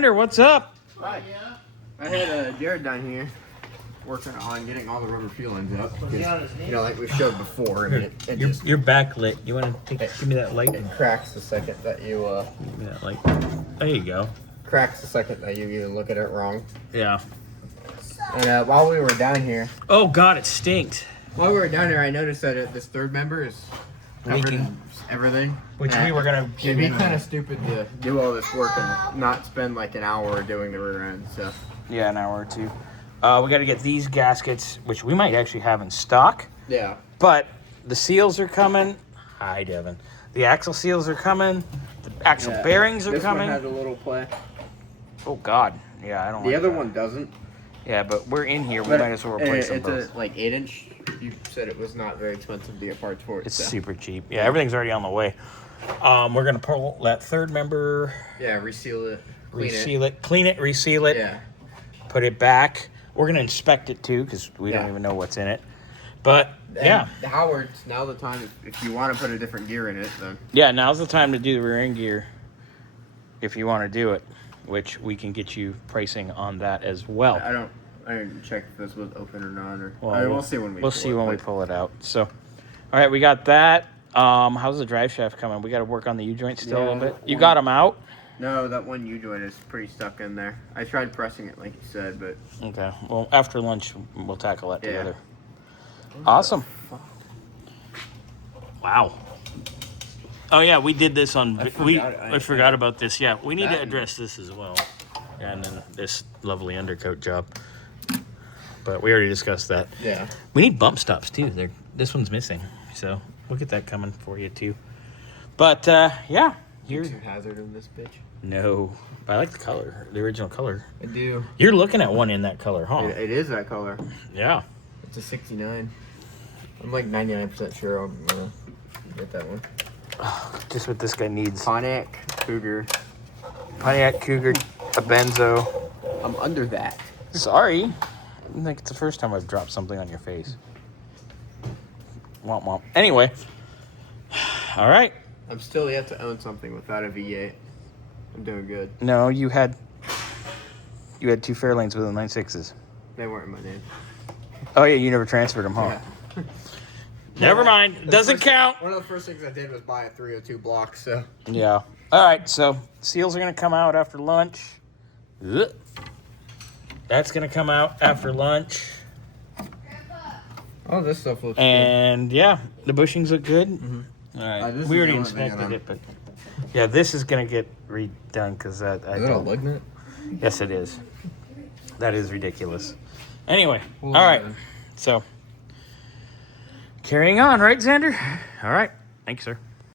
What's up? Hi. I had Jared down here working on getting all the rubber feelings up. You know, like we showed before. I mean, You're backlit. You want to give me that light? It cracks the second that you Give me that light. There you go. cracks the second that you even look at it wrong. Yeah. And while we were down here, Oh God, it stinks. while we were down here, I noticed that this third member is covered Leaking. in everything. Which we were gonna. It'd be kind of stupid to do all this work and not spend like an hour doing the rear end stuff. Yeah, an hour or two. We got to get these gaskets, which we might actually have in stock. Yeah. But the seals are coming. Hi, Devin. The axle seals are coming. The axle bearings are coming. This one has a little play. Oh God. Yeah, I don't. The like other that. one doesn't. Yeah, but we're in here. We might as well replace them both. It's a like 8-inch. You said it was not very expensive to get parts for it. It's so. super cheap. Yeah, everything's already on the way. We're gonna pull that third member. Yeah, reseal it. Clean it, reseal it. Yeah. Put it back. We're gonna inspect it too because we don't even know what's in it. But yeah, Howard's now the time if you want to put a different gear in it. Then yeah, now's the time to do the rear end gear if you want to do it, which we can get you pricing on that as well. I didn't check if this was open or not. Or Well, we'll see when we. We'll see when we pull it out. So, all right, we got that. How's the drive shaft coming? We got to work on the U-joint still a little bit. You got them out? No, that one U-joint is pretty stuck in there. I tried pressing it like you said, but... Okay. Well, after lunch, we'll tackle that together. Awesome. Wow. Oh, yeah, we did this on... I forgot about this. Yeah, we need to address this as well. And then this lovely undercoat job. But we already discussed that. Yeah. We need bump stops, too. This one's missing. So we'll get that coming for you, too. But, yeah. You're too hazard in this bitch. No, but I like the color, the original color. I do. You're looking at one in that color, huh? It is that color. Yeah. It's a 69. I'm like 99% sure I'm gonna get that one. Just what this guy needs. Pontiac Cougar. Pontiac Cougar, a benzo. I'm under that. Sorry. I think it's the first time I've dropped something on your face. Womp womp. Anyway. All right. I'm still yet to own something without a V8. I'm doing good. No, you had two Fairlanes with the 9.6s. They weren't in my name. Oh, yeah, you never transferred them, huh? Yeah. Never mind. Doesn't count. One of the first things I did was buy a 302 block, so. Yeah. All right, so seals are going to come out after lunch. Ugh. That's going to come out after lunch. Oh, this stuff looks And, yeah, the bushings look good. Mm-hmm. All right. We already inspected it, but... Yeah, this is going to get redone because I Is that a lug nut? Yes, it is. That is ridiculous. Anyway, all right. So, carrying on, right, Xander? All right. Thank you, sir.